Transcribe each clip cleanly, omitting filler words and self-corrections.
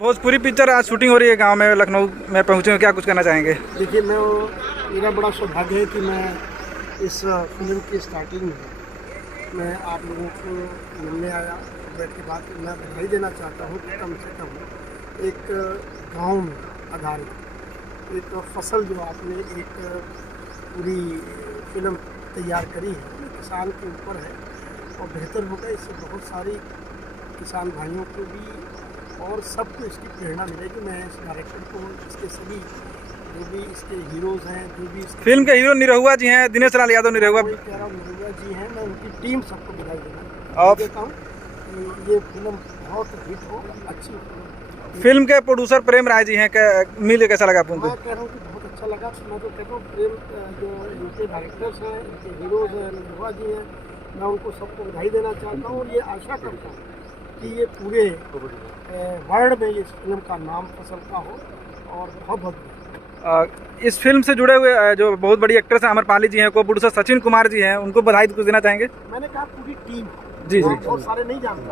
Bhojpuri picture आज shooting हो रही है गांव में, लखनऊ में पहुंचे हैं, क्या कुछ कहना चाहेंगे? देखिए मेरा बड़ा सौभाग्य है कि मैं इस फिल्म की स्टार्टिंग में मैं आप लोगों को मिलने आया। बैठ के बात मैं बधाई देना चाहता हूँ कि कम से कम एक गांव में आधारित एक फसल जो आपने एक पूरी फिल्म तैयार करी है ये किसान के ऊपर है और बेहतर होगा। इससे बहुत सारी किसान भाइयों को भी और सबको इसकी प्रेरणा मिलेगी। मैं इस डायरेक्टर को, इसके सभी जो भी इसके हीरोज़ हैं, जो भी इसके फिल्म के हीरो निरहुआ जी हैं, दिनेश लाल यादव निरहुआ कह रहा हूँ, निरहुआ जी हैं, मैं उनकी टीम सबको बधाई देता हूँ कि ये फिल्म बहुत हिट हो, अच्छी फिल्म के प्रोड्यूसर प्रेम राय जी हैं, मिल कैसा लगा आपको? मैं कह रहा हूँ कि बहुत अच्छा लगा। मैं तो कहता हूँ प्रेम जो इनके डायरेक्टर्स हैं, इनके हीरोज़ हैं, निरहुआ जी हैं, मैं उनको सबको बधाई देना चाहता हूँ और ये आशा करता हूँ कि ये पूरे वर्ल्ड में इस फिल्म का नाम फसल का हो और बहुत बहुत इस फिल्म से जुड़े हुए जो बहुत बड़ी एक्ट्रेस हैं अमरपाली जी हैं, को प्रोड्यूसर सचिन कुमार जी हैं, उनको बधाई कुछ देना चाहेंगे? मैंने कहा पूरी टीम जी जी बहुत सारे नहीं जानता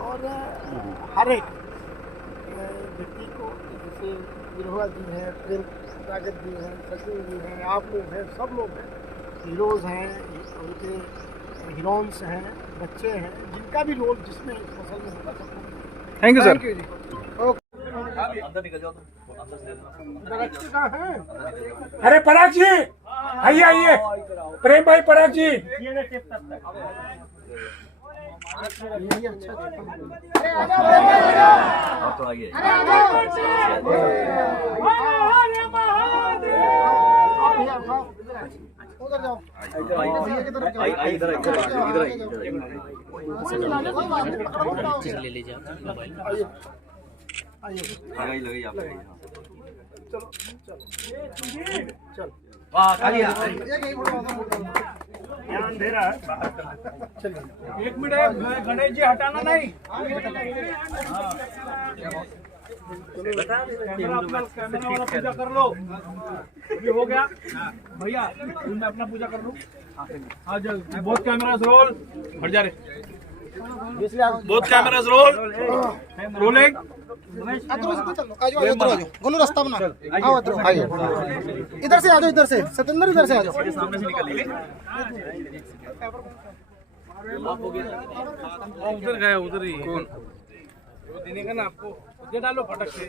और हर एक व्यक्ति को, जैसे निरहुआ जी हैं, प्रेम रागत जी हैं, सचिन जी हैं, आप लोग हैं, सब लोग हैं, हीरोज़ हैं, उनके हीरोइंस हैं, बच्चे हैं, जिनका भी रोल जिसमें इस फसल में होगा सबको। Thank you sir. अरे पराग जी आइए आइए, प्रेम भाई पराग जी। उधर जाओ, ले लीजिए चलो चलो ध्यान दे रहा है। एक मिनट, गणेश जी हटाना नहीं। कैमरा वाला पूजा कर लो, ये हो गया भैया, मैं अपना पूजा कर लूँ। आज बहुत कैमरा रोल, हट जा रहे, बहुत कैमरा रोल, रोलिंग। गोलू रास्ता बना, आओ इधर से आ जाओ, इधर से सतेंद्र, इधर से आ जाओ। सामने से निकलिए। उधर गया, उधर ही कौन देने का ना आपको, दे डालो फटक से।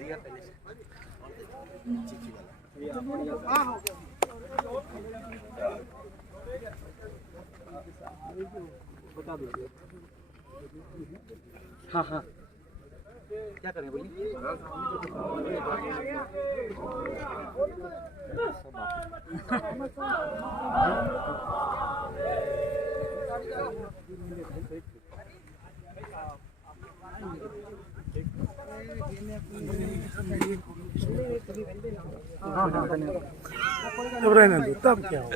हाँ हाँ, क्या करें बोलिए? जब रहने दो तब क्या हो।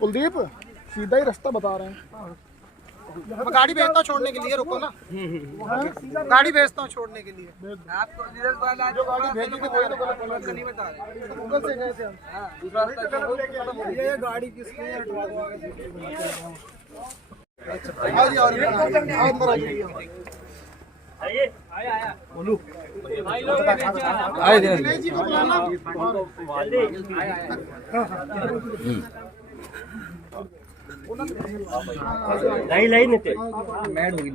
कुलदीप सीधा ही रास्ता बता रहे हैं। मैं गाड़ी भेजता हूँ छोड़ने के लिए, रुको ना, गाड़ी भेजता हूँ छोड़ने के लिए। जो गाड़ी भेजी थी वही तो गलत नहीं बता रहे, गूगल से गए थे। ये गाड़ी किसकी है, हटवा दो आगे। आया बोलू जी को बुलाना। नहीं नहीं मैड हो गई।